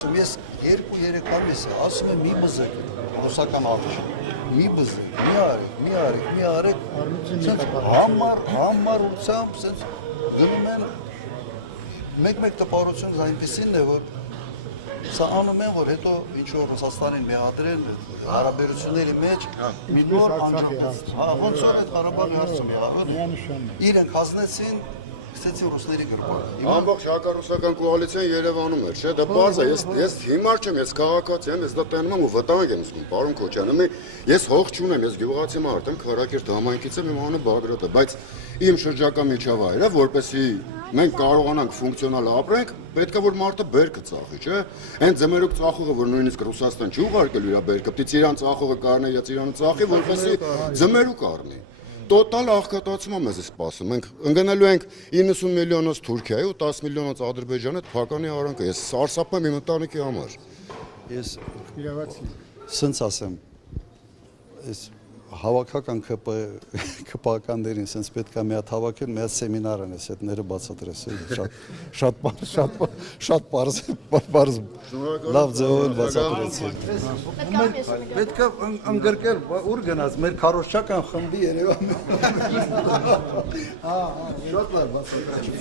Ես 2-3 ամիս ասում եմ մի բզեք ռուսական աղջ, մի բզեք, մի արեք, համարությամբ սենց գնում են մեկ տպարություն այնպեսին է, որ սա անում են, որ հետո ինչ-որ Ռուսաստանին մեղադրեն հարաբերությունների մեջ մի նոր անջատություն, ոնց որ այդ Ղարաբաղի հարցը եղավ, իրենք հանձնեցին Ստեցի ռուսների գրպանը։ Ամբողջ հակառուսական կոալիցիան Երևանում էր, չէ՞, դա բարձ է, ես հիմար չեմ, ես քաղաքացի եմ, ես դա տենում եմ ու վտանգ եմ զգում, պարոն Քոչյան, ես հող չունեմ, ես գյուղացի մարդ եմ, Քարակերտ համայնքից եմ, իմ անունը Բագրատ է, բայց իմ շրջակա միջավայրը, որպեսզի մենք կարողանանք ֆունկցիոնալ ապրենք, պետք է որ մարդը բերքը ծախի, չէ՞։ Հենց ձմերուկ ծախողը, որ նույնիսկ Ռուսաստան չի ուղարկել իր բերքը, պիտի Իրան ծախողը կառնի, Իրանը ծախի, որպեսզի ձմերուկ առնի։ Տոտալ աղքատացում է մեզ սպասում, մենք ընկնելու ենք 90 միլիոնոց Թուրքիայի ու 10 միլիոնոց Ադրբեջանի հետ փականի արանքը, ես սարսափում եմ իմ ընտանիքի համար։ Ես սենց ասեմ, ես հավաքական ԿՊ-ականներին սենց պետք է մի հատ հավաքեն, մի հատ սեմինար անես, հետները բացատրես, շատ պարզ, լավ ձևով բացատրեցի։ Պետք է ընգրկել, ուր գնաց, մեր քարոզչական խմբի Երևան։ Շատ լավ բացատրեցի։